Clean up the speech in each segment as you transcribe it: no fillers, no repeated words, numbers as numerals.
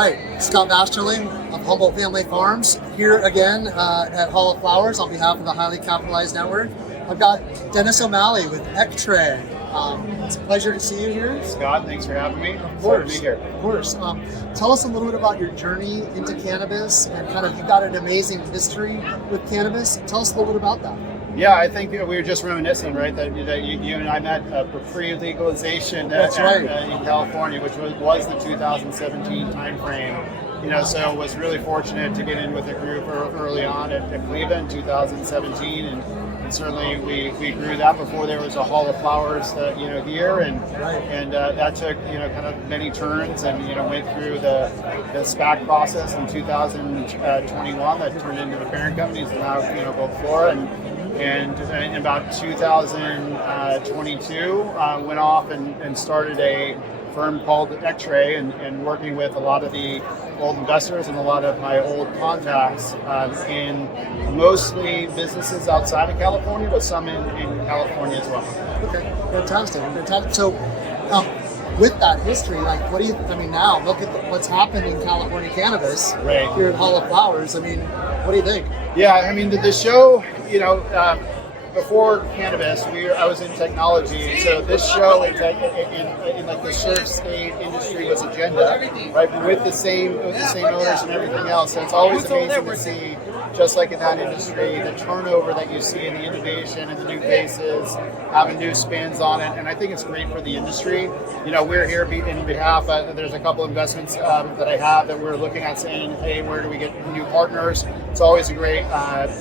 right, Scott Vasterling of Humboldt Family Farms here again at Hall of Flowers on behalf of the Highly Capitalized Network. I've got Dennis O'Malley with Echtrai. It's a pleasure to see you here. Scott, thanks for having me. Of course, to be here. Of course. Tell us a little bit about your journey into cannabis and kind of, you've got an amazing history with cannabis. Tell us a little bit about that. Yeah, I think we were just reminiscing, right, that you and I met pre-legalization That's right. In California, which was the 2017 timeframe. So was really fortunate to get in with a group early on at Cleveland in 2017, and certainly we grew that before there was a Hall of Flowers, here, and that took kind of many turns, and went through the SPAC process in 2021 that turned into the parent companies, and now both Flora and in about 2022 went off and started a firm called Echtrai, and working with a lot of the old investors and a lot of my old contacts in mostly businesses outside of California, but some in California as well. Okay, fantastic. So with that history, what do you, now look at what's happened in California cannabis here at Hall of Flowers. What do you think? Yeah, the show, before cannabis, I was in technology, so this show is in the surf state industry was agenda, right? With the same owners and everything else. So it's always amazing to see, just like in that industry, the turnover that you see in the innovation and the new faces, having new spins on it, and I think it's great for the industry. We're here in behalf. There's a couple investments that I have that we're looking at, saying, hey, where do we get new partners? It's always a great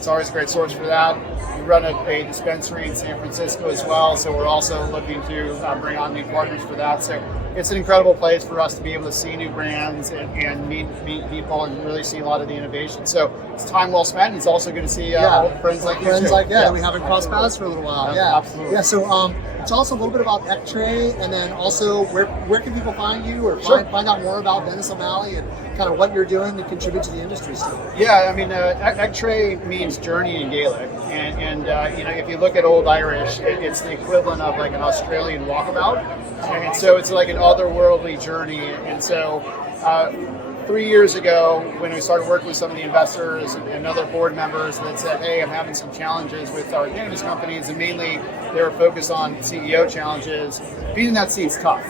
source for that. We run a dispensary in San Francisco as well, so we're also looking to bring on new partners for that. So it's an incredible place for us to be able to see new brands and meet people and really see a lot of the innovation. So it's time well spent. It's also good to see old friends like you. We haven't crossed paths for a little while. Yeah, absolutely. Yeah, so tell us a little bit about Echtrai, and then also where can people find you or find out more about Dennis O'Malley and kind of what you're doing to contribute to the industry still? Yeah, Echtrai means journey in Gaelic, and if you look at Old Irish, it's the equivalent of like an Australian walkabout, and so it's like an otherworldly journey. And so 3 years ago, when we started working with some of the investors and other board members that said, hey, I'm having some challenges with our cannabis companies, and mainly they were focused on CEO challenges, being that seat's tough.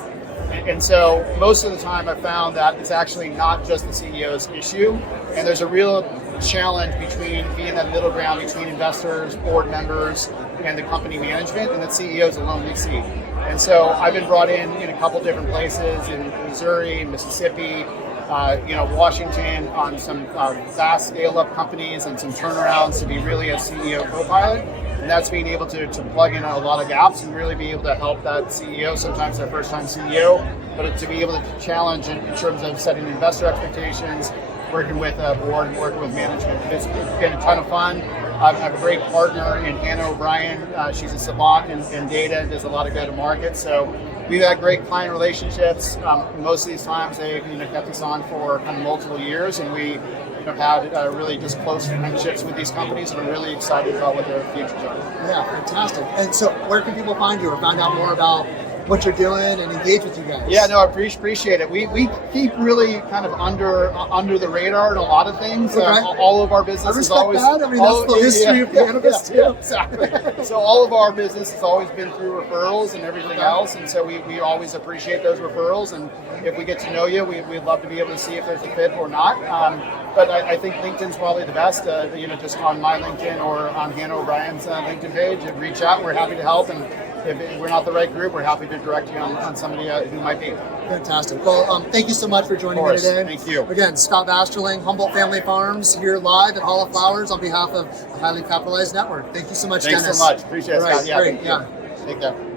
And so most of the time I found that it's actually not just the CEO's issue, and there's a real challenge between being that middle ground between investors, board members, and the company management, and the CEO's a lonely seat. And so I've been brought in a couple different places in Missouri, Mississippi, Washington, on some fast scale-up companies and some turnarounds to be really a CEO co-pilot. And that's being able to plug in a lot of gaps and really be able to help that CEO, sometimes their first-time CEO, but to be able to challenge in terms of setting investor expectations, working with a board and working with management. It's been a ton of fun. I have a great partner in Hannah O'Brien. She's a savant in data and does a lot of go-to-market. So we've had great client relationships. Most of these times they've kept us on for kind of multiple years, and we have had really just close friendships with these companies, and I'm really excited about what their futures are. Yeah, fantastic. And so where can people find you or find out more about what you're doing and engage with you guys? Yeah, no, I appreciate it. We keep really kind of under the radar in a lot of things. All of our business is always that. That's the history of cannabis too. Exactly. So all of our business has always been through referrals and everything else, and so we always appreciate those referrals. And if we get to know you, we'd love to be able to see if there's a fit or not. But I think LinkedIn's probably the best. Just on my LinkedIn or on Hannah O'Brien's LinkedIn page, reach out. We're happy to help, and if we're not the right group, we're happy to direct you on somebody who might be. Fantastic. Well, thank you so much for joining me today. Thank you. Again, Scott Vasterling, Humboldt Family Farms, here live at Hall of Flowers on behalf of the Highly Capitalized Network. Thank you so much, Thanks Dennis. so much. Appreciate it, Scott. Great. Take care.